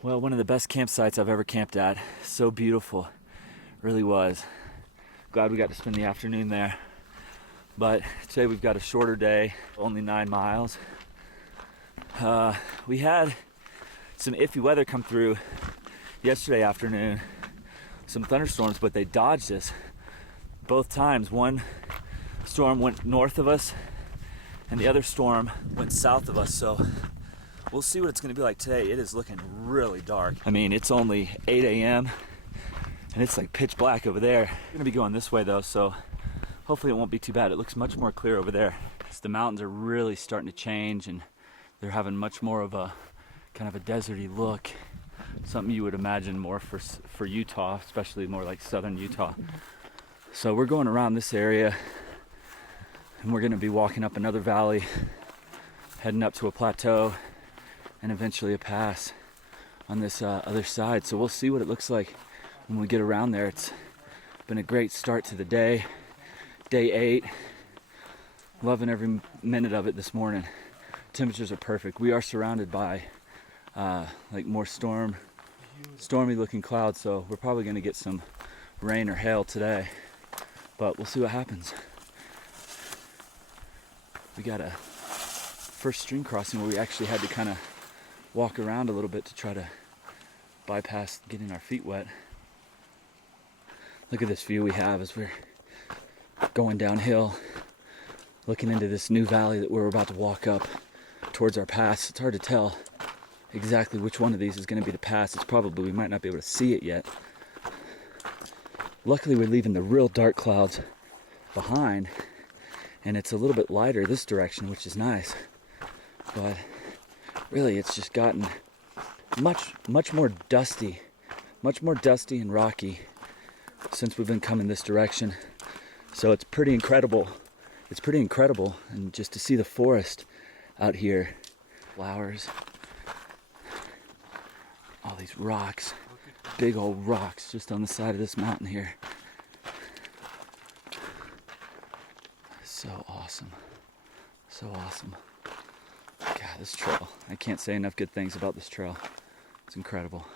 Well, one of the best campsites I've ever camped at. So beautiful, really was. Glad we got to spend the afternoon there. But today we've got a shorter day, only 9 miles. We had some iffy weather come through yesterday afternoon, some thunderstorms, but they dodged us both times. One storm went north of us and the other storm went south of us, so we'll see what it's going to be like today. It is looking really dark. I mean, it's only 8 a.m. and it's like pitch black over there. We're going to be going this way though, so hopefully it won't be too bad. It looks much more clear over there. So the mountains are really starting to change and they're having much more of a kind of a deserty look. Something you would imagine more for Utah, especially more like southern Utah. So we're going around this area and we're going to be walking up another valley, heading up to a plateau and eventually a pass on this other side. So we'll see what it looks like when we get around there. It's been a great start to the day. Day 8. Loving every minute of it this morning. Temperatures are perfect. We are surrounded by like more stormy looking clouds, so we're probably going to get some rain or hail today, but we'll see what happens. We got a first stream crossing where we actually had to kind of walk around a little bit to try to bypass getting our feet wet. Look at this view we have as we're going downhill, looking into this new valley that we're about to walk up towards our pass. It's hard to tell exactly which one of these is going to be the pass. It's probably, we might not be able to see it yet. Luckily we're leaving the real dark clouds behind and it's a little bit lighter this direction, which is nice. But really it's just gotten much more dusty and rocky since we've been coming this direction. So it's pretty incredible. And just to see the forest out here, flowers, all these rocks, big old rocks just on the side of this mountain here. So awesome. God, this trail, I can't say enough good things about this trail. It's incredible.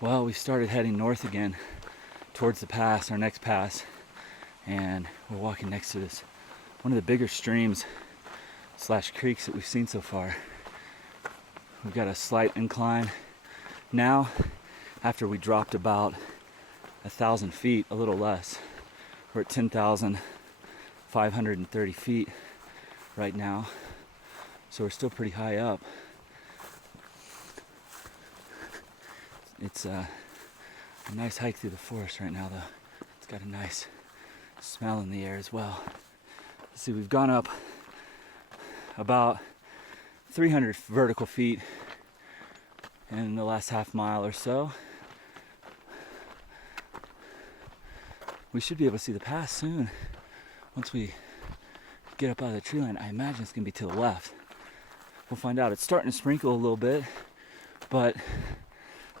Well, we started heading north again towards the pass, our next pass, and we're walking next to this, one of the bigger streams / creeks that we've seen so far. We've got a slight incline now after we dropped about 1,000 feet, a little less. We're at 10,530 feet right now, so we're still pretty high up. It's a nice hike through the forest right now though. It's got a nice smell in the air as well. Let's see, we've gone up about 300 vertical feet in the last half mile or so. We should be able to see the pass soon. Once we get up out of the tree line, I imagine it's going to be to the left. We'll find out. It's starting to sprinkle a little bit, but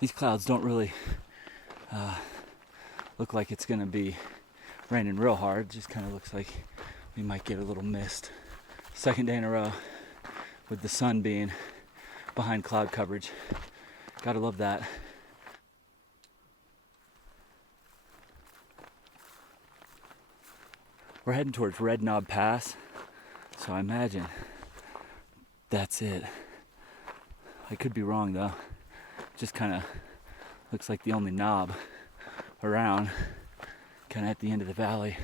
these clouds don't really look like it's going to be raining real hard. It just kind of looks like we might get a little mist. Second day in a row with the sun being behind cloud coverage. Gotta love that. We're heading towards Red Knob Pass, so I imagine that's it. I could be wrong though. Just kind of looks like the only knob around, kind of at the end of the valley.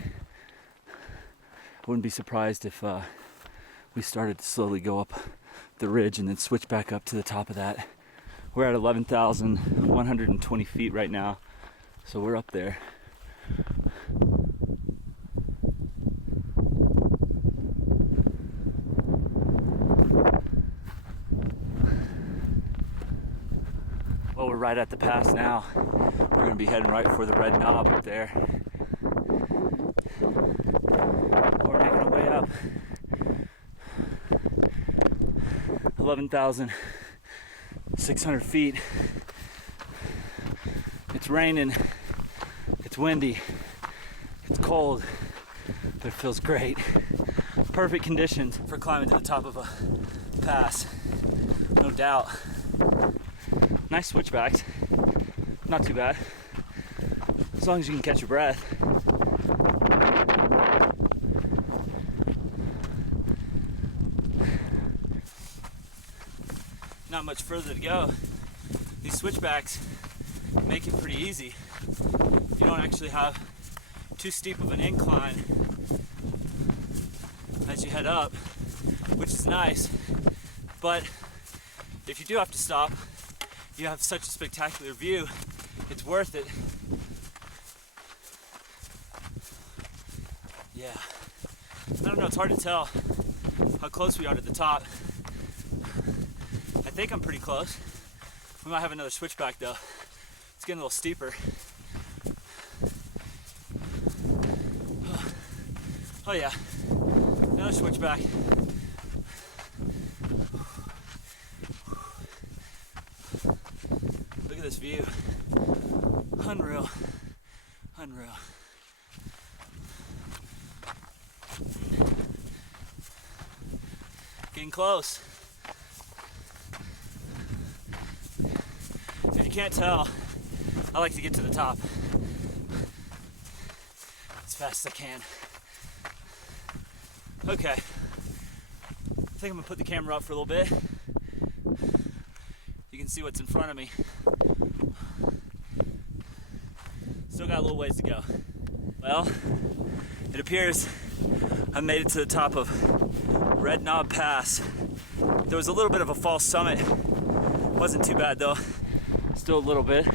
I wouldn't be surprised if we started to slowly go up the ridge and then switch back up to the top of that. We're at 11,120 feet right now, so we're up there. Well, we're right at the pass now. We're going to be heading right for the Red Knob up there. We're making our way up. 11,600 feet. It's raining, it's windy, it's cold, but it feels great. Perfect conditions for climbing to the top of a pass, no doubt. Nice switchbacks. Not too bad. As long as you can catch your breath. Not much further to go. These switchbacks make it pretty easy. You don't actually have too steep of an incline as you head up, which is nice. But if you do have to stop, you have such a spectacular view, it's worth it. Yeah. I don't know, it's hard to tell how close we are to the top. I think I'm pretty close. We might have another switchback though. It's getting a little steeper. Oh yeah, another switchback. Look at this view. Unreal, unreal. Getting close. If you can't tell, I like to get to the top as fast as I can. Okay, I think I'm gonna put the camera up for a little bit. You can see what's in front of me. Still got a little ways to go. Well, it appears I made it to the top of Red Knob Pass. There was a little bit of a false summit. Wasn't too bad though. Still a little bit.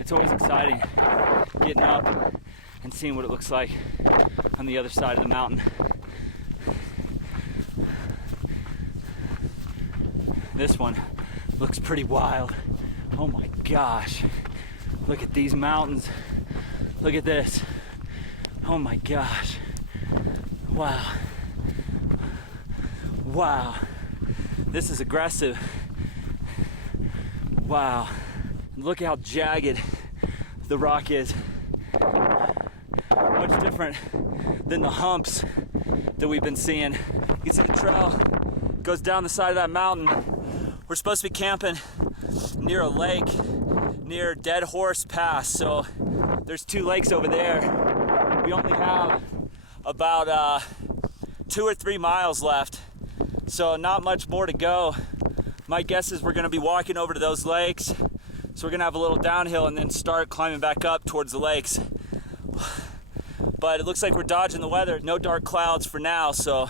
It's always exciting getting up and seeing what it looks like on the other side of the mountain. This one looks pretty wild. Oh my gosh. Look at these mountains. Look at this. Oh my gosh. Wow. Wow. This is aggressive. Wow. Look how jagged the rock is. Much different than the humps that we've been seeing. You can see the trail goes down the side of that mountain. We're supposed to be camping near a lake, near Dead Horse Pass. So there's 2 lakes over there. We only have about 2 or 3 miles left. So not much more to go. My guess is we're gonna be walking over to those lakes. So we're gonna have a little downhill and then start climbing back up towards the lakes. But it looks like we're dodging the weather. No dark clouds for now, so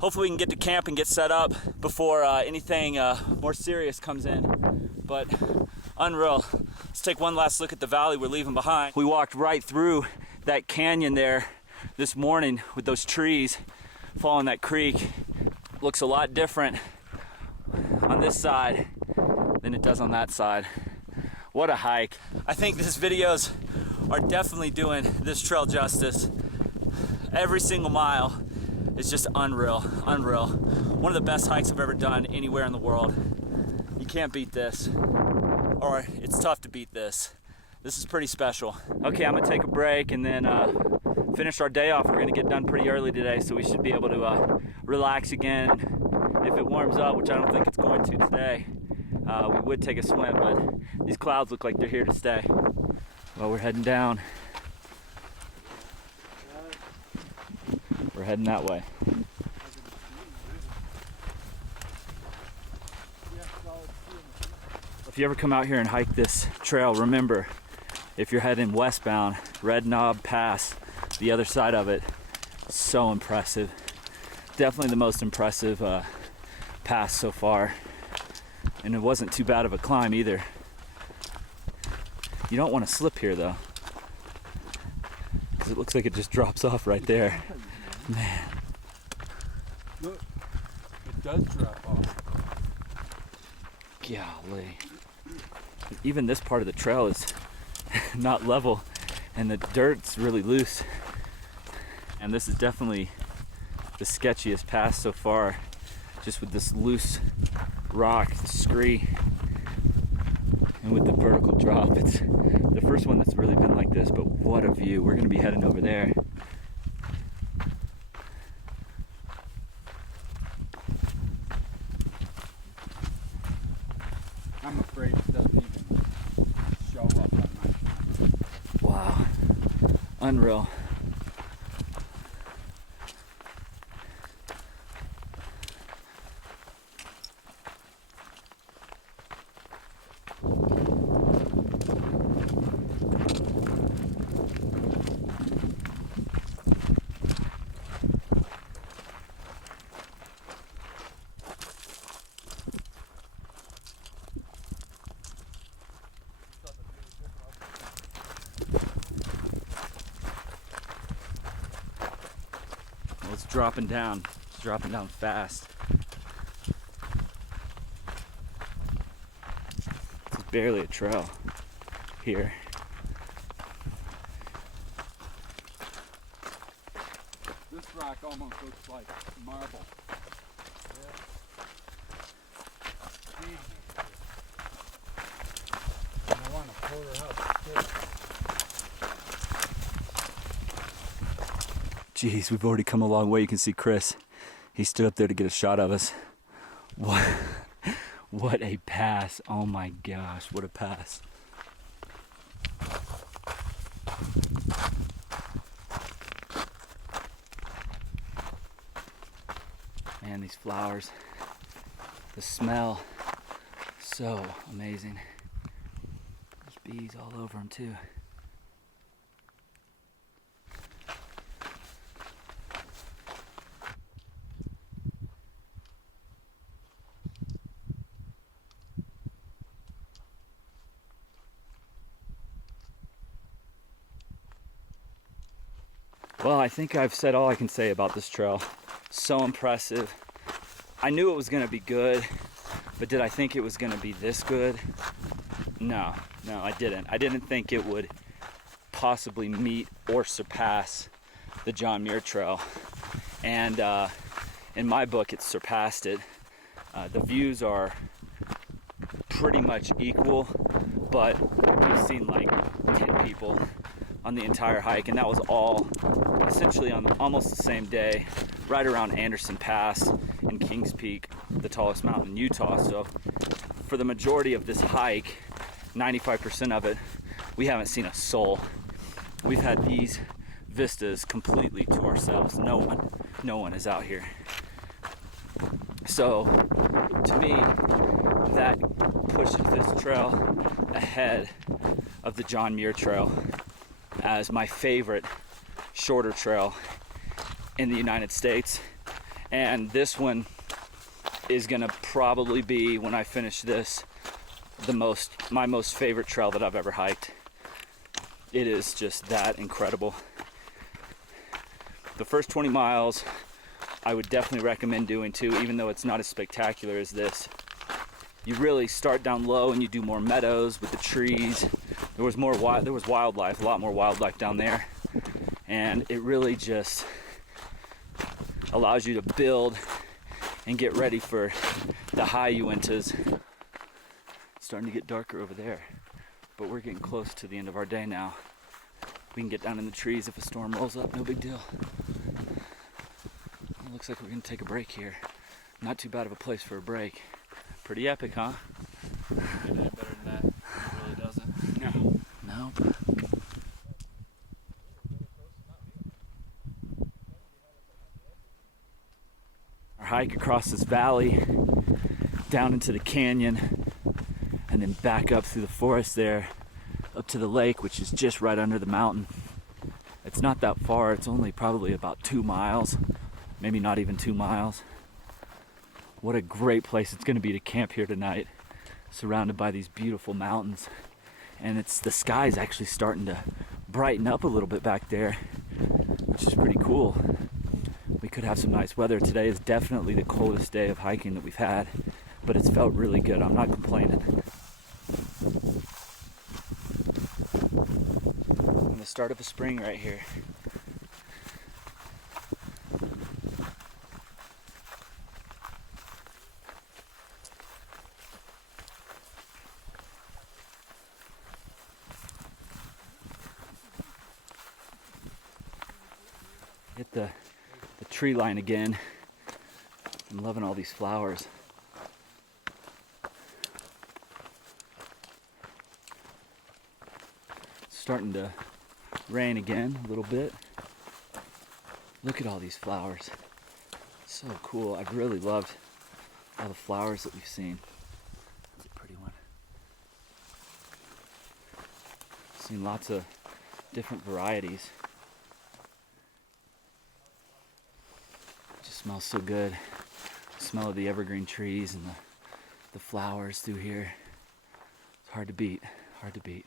hopefully we can get to camp and get set up before anything more serious comes in. But unreal. Let's take one last look at the valley we're leaving behind. We walked right through that canyon there this morning with those trees following that creek. Looks a lot different on this side than it does on that side. What a hike. I think these videos are definitely doing this trail justice. Every single mile is just unreal, unreal. One of the best hikes I've ever done anywhere in the world. You can't beat this, or it's tough to beat this. This is pretty special. Okay, I'm gonna take a break and then finish our day off. We're gonna get done pretty early today, so we should be able to relax again. If it warms up, which I don't think it's going to today, we would take a swim, but these clouds look like they're here to stay. Well, we're heading down. We're heading that way. If you ever come out here and hike this trail, remember, if you're heading westbound, Red Knob Pass, the other side of it, so impressive. Definitely the most impressive pass so far. And it wasn't too bad of a climb either. You don't want to slip here though, because it looks like it just drops off right there. Man. Look, it does drop off. Golly. Even this part of the trail is not level and the dirt's really loose. And this is definitely the sketchiest pass so far, just with this loose rock scree and with the vertical drop. It's the first one that's really been like this, but what a view. We're gonna be heading over there. Unreal. Well, it's dropping down. It's dropping down fast. It's barely a trail here. This rock almost looks like marble. I want a porterhouse steak. Jeez, we've already come a long way. You can see Chris. He stood up there to get a shot of us. What a pass. Oh my gosh, what a pass. Man, these flowers, the smell, so amazing. There's bees all over them too. Well, I think I've said all I can say about this trail. So impressive. I knew it was gonna be good, but did I think it was gonna be this good? No, I didn't. I didn't think it would possibly meet or surpass the John Muir Trail. And in my book, it's surpassed it. The views are pretty much equal, but we've seen like 10 people on the entire hike, and that was all essentially on almost the same day, right around Anderson Pass in Kings Peak, the tallest mountain in Utah. So for the majority of this hike, 95% of it, we haven't seen a soul. We've had these vistas completely to ourselves. No one is out here. So to me, that pushes this trail ahead of the John Muir Trail as my favorite shorter trail in the United States. And this one is gonna probably be, when I finish this, my most favorite trail that I've ever hiked. It is just that incredible. The first 20 miles I would definitely recommend doing too, even though it's not as spectacular as this. You really start down low and you do more meadows with the trees. There was wildlife, a lot more wildlife down there. And it really just allows you to build and get ready for the high Uintas. It's starting to get darker over there, but we're getting close to the end of our day now. We can get down in the trees if a storm rolls up, no big deal. It looks like we're gonna take a break here. Not too bad of a place for a break. Pretty epic, huh? Get any better than that? It really doesn't. No. Nope. Our hike across this valley, down into the canyon, and then back up through the forest there, up to the lake, which is just right under the mountain. It's not that far. It's only probably about 2 miles, maybe not even 2 miles. What a great place it's going to be to camp here tonight, surrounded by these beautiful mountains. And the sky's actually starting to brighten up a little bit back there, which is pretty cool. We could have some nice weather. Today is definitely the coldest day of hiking that we've had, but it's felt really good. I'm not complaining. The start of a spring right here. Hit the tree line again. I'm loving all these flowers. It's starting to rain again a little bit. Look at all these flowers. So cool. I've really loved all the flowers that we've seen. That's a pretty one. Seen lots of different varieties. It just smells so good. The smell of the evergreen trees and the flowers through here. It's hard to beat. Hard to beat.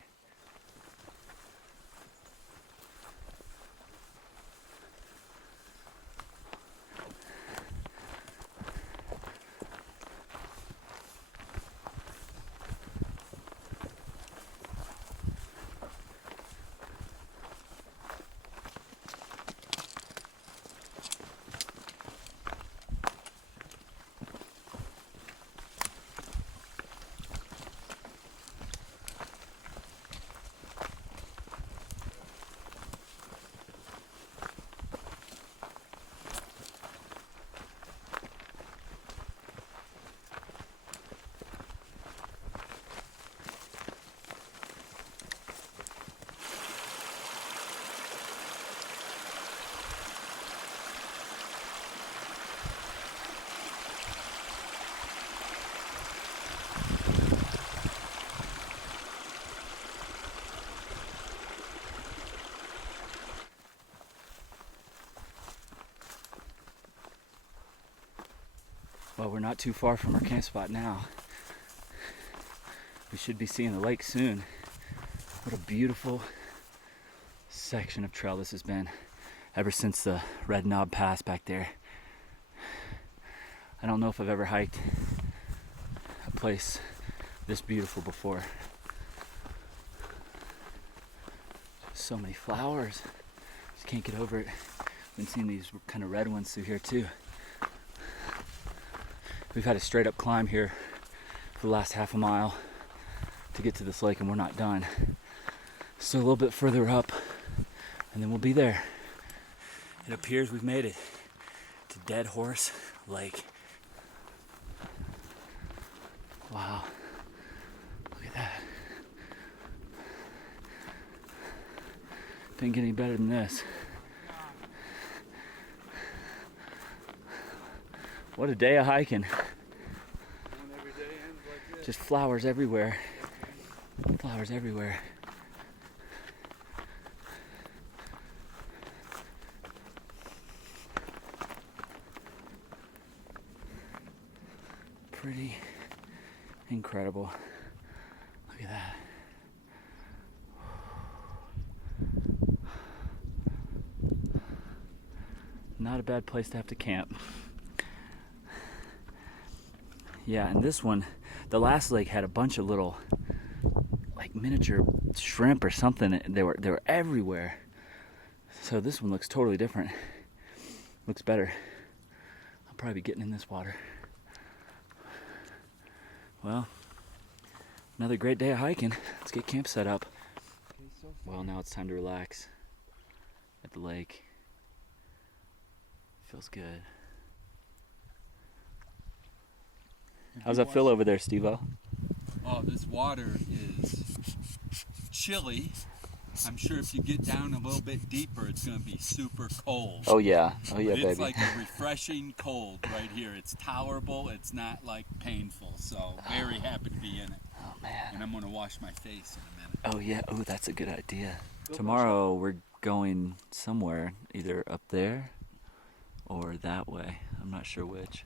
Well, we're not too far from our camp spot now. We should be seeing the lake soon. What a beautiful section of trail this has been ever since the Red Knob Pass back there. I don't know if I've ever hiked a place this beautiful before. So many flowers. Just can't get over it. Been seeing these kind of red ones through here too. We've had a straight up climb here for the last half a mile to get to this lake, and we're not done. So a little bit further up and then we'll be there. It appears we've made it to Dead Horse Lake. Wow, look at that. Didn't get any better than this. What a day of hiking. Every day ends like this. Just flowers everywhere. Flowers everywhere. Pretty incredible. Look at that. Not a bad place to have to camp. Yeah, and this one, the last lake had a bunch of little, like miniature shrimp or something. They were everywhere. So this one looks totally different. Looks better. I'll probably be getting in this water. Well, another great day of hiking. Let's get camp set up. Well, now it's time to relax at the lake. Feels good. How's that feel over there, Steve-O? Oh, this water is chilly. I'm sure if you get down a little bit deeper, it's going to be super cold. Oh yeah, But baby. it's like a refreshing cold right here. It's tolerable. It's not like painful. So very happy to be in it. Oh man. And I'm going to wash my face in a minute. Oh yeah. Oh, that's a good idea. Tomorrow we're going somewhere, either up there or that way. I'm not sure which.